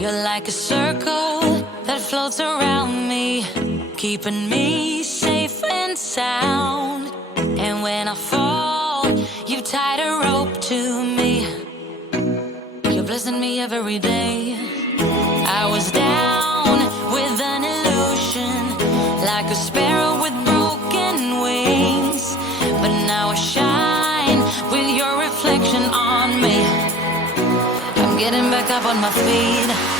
You're like a circle that floats around me, keeping me safe and sound. And when I fall, you tied a rope to me. You're blessing me every day. I was down with an illusion, like a sparrow with broken wings. But now I shine with your reflection on me. I'm getting back up on my feet.